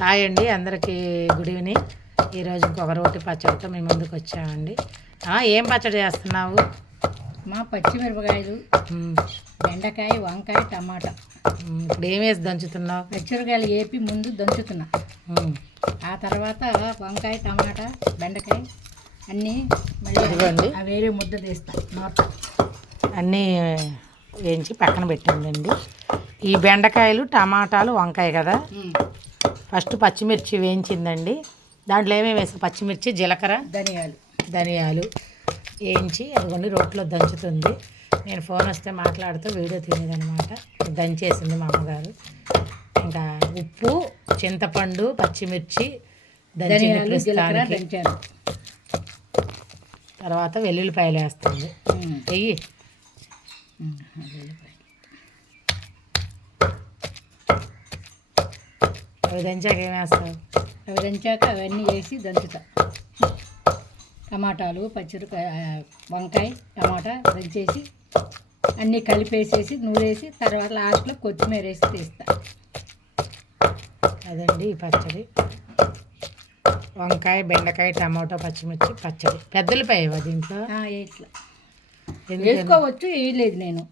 Hi అండి అందరికీ good evening. ఈరోజు ఇంకొక రోటి పచ్చడితో మీ ముందుకు వచ్చామండి. ఏం పచ్చడి చేస్తున్నావు? మా పచ్చిమిరపకాయలు బెండకాయ వంకాయ టమాటా. ఇప్పుడు ఏం వేసి దంచుతున్నావు? పచ్చిమిరపకాయలు వేపి ముందు దంచుతున్నా. ఆ తర్వాత వంకాయ టమాటా బెండకాయ అన్నీ మళ్ళీ వేరే ముద్ద తీస్తా నోట అన్నీ వేయించి పక్కన పెట్టిందండి ఈ బెండకాయలు టమాటాలు వంకాయ కదా? ఫస్ట్ పచ్చిమిర్చి వేయించిందండి. దాంట్లో ఏమేమి వేసా పచ్చిమిర్చి జీలకర్ర? ధనియాలు. ధనియాలు వేయించి అదిగోండి రోట్లో దంచుతుంది. నేను ఫోన్ వస్తే మాట్లాడుతూ వీడియో తినేదనమాట దంచేసింది మా అమ్మగారు. ఇంకా ఉప్పు చింతపండు పచ్చిమిర్చి. దంచాను. తర్వాత వెల్లుల్లిపాయలు వేస్తుంది. వెయ్యి. అవి దంచాక ఏం వేస్తావు అవి దంచాక అవన్నీ వేసి దంచుతా. టమాటాలు పచ్చిమిరపకాయ వంకాయ టమాటా దంచేసి అన్నీ కలిపేసేసి నూరేసి తర్వాత లాస్ట్లో కొత్తిమీర వేసి తీస్తా. అదండి ఈ పచ్చడి. వంకాయ బెండకాయ టమాటో పచ్చిమిర్చి పచ్చడి. పెద్దలపాయ ఇవ్వ దీంట్లో? ఇట్లా. ఎందుకు వేసుకోవచ్చు వేయలేదు నేను.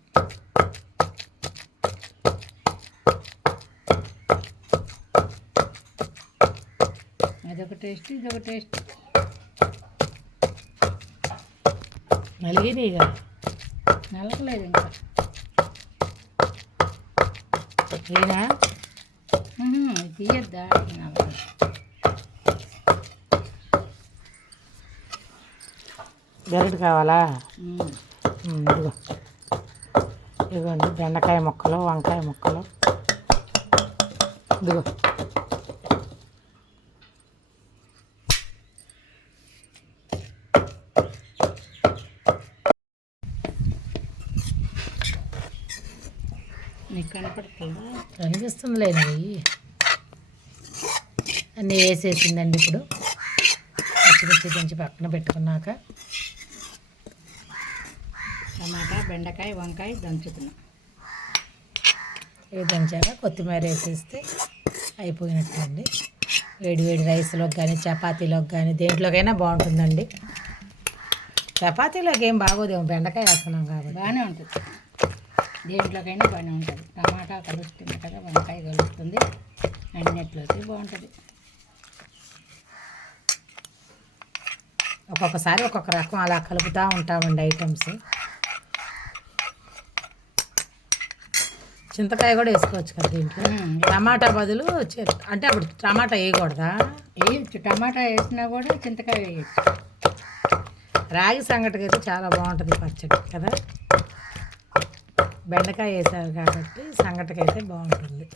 టేస్ట్ ఇదొక టేస్ట్. నలిగినాయిగా నలకలేదు ఇంకా. ఇది తీయద్దా. గరిట కావాలా? ఇదిగో. ఇదిగోండి బెండకాయ ముక్కలు వంకాయ ముక్కలు. ఇదిగో. నీకు కనపడుతుందా నెయ్యి అన్నీ వేసేసిందండి ఇప్పుడు. పచ్చిమిర్చి దించి పక్కన పెట్టుకున్నాక. టమాటా బెండకాయ వంకాయ దంచుతున్నా. ఇవి దంచాక కొత్తిమీర వేసేస్తే అయిపోయినట్టండి. వేడి వేడి రైస్లోకి కానీ చపాతీలోకి కానీ దేంట్లోకైనా బాగుంటుందండి. చపాతీలోకి ఏం బాగోదేమో బెండకాయ వేస్తున్నాం కాబట్టి. బాగానే ఉంటుంది. దేంట్లోకైనా బాగానే ఉంటుంది. టమాటా కలుస్తుంది కదా వంకాయ కలుస్తుంది అన్నిట్లోకి బాగుంటుంది. ఒక్కొక్కసారి ఒక్కొక్క రకం అలా కలుపుతూ ఉంటామండి ఐటమ్స్. చింతకాయ కూడా వేసుకోవచ్చు కదా దీంట్లో? టమాటా బదులు అంటే అప్పుడు టమాటా వేయకూడదా? వేయచ్చు. టమాటా వేసినా కూడా చింతకాయ వేయచ్చు. రాగి సంగటికి అయితే చాలా బాగుంటుంది పచ్చడి కదా? బెండకాయ వేసారు కాబట్టి సంగటికైతే అయితే బాగుంటుంది.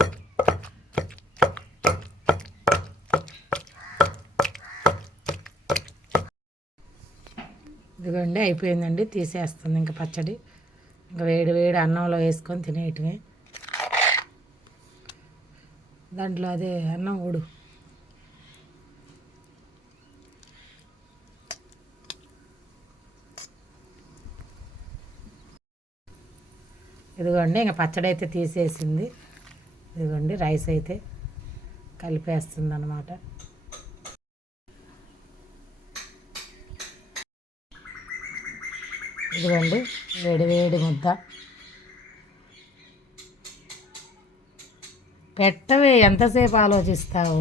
ఇదిగోండి అయిపోయిందండి. తీసేస్తుంది ఇంకా పచ్చడి. ఇంకా వేడి వేడి అన్నంలో వేసుకొని తినేయటమే. దాంట్లో అదే అన్నం ఊడు. ఇదిగోండి ఇంకా పచ్చడి అయితే తీసేసింది. ఇదిగోండి రైస్ అయితే కలిపేస్తుంది అనమాట ఇదిగోండి వేడి వేడి ముద్ద. పెట్టవే ఎంతసేపు ఆలోచిస్తావు?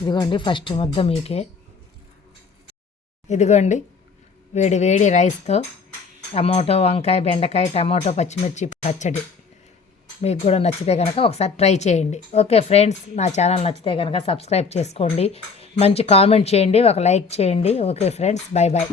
ఇదిగోండి ఫస్ట్ ముద్ద మీకే. ఇదిగోండి వేడి వేడి రైస్తో టమాటో వంకాయ బెండకాయ టమాటో పచ్చిమిర్చి పచ్చడి. మీకు కూడా నచ్చితే కనుక ఒకసారి ట్రై చేయండి. ఓకే ఫ్రెండ్స్ నా ఛానల్ నచ్చితే కనుక సబ్స్క్రైబ్ చేసుకోండి. మంచి కామెంట్ చేయండి ఒక లైక్ చేయండి. Okay friends bye bye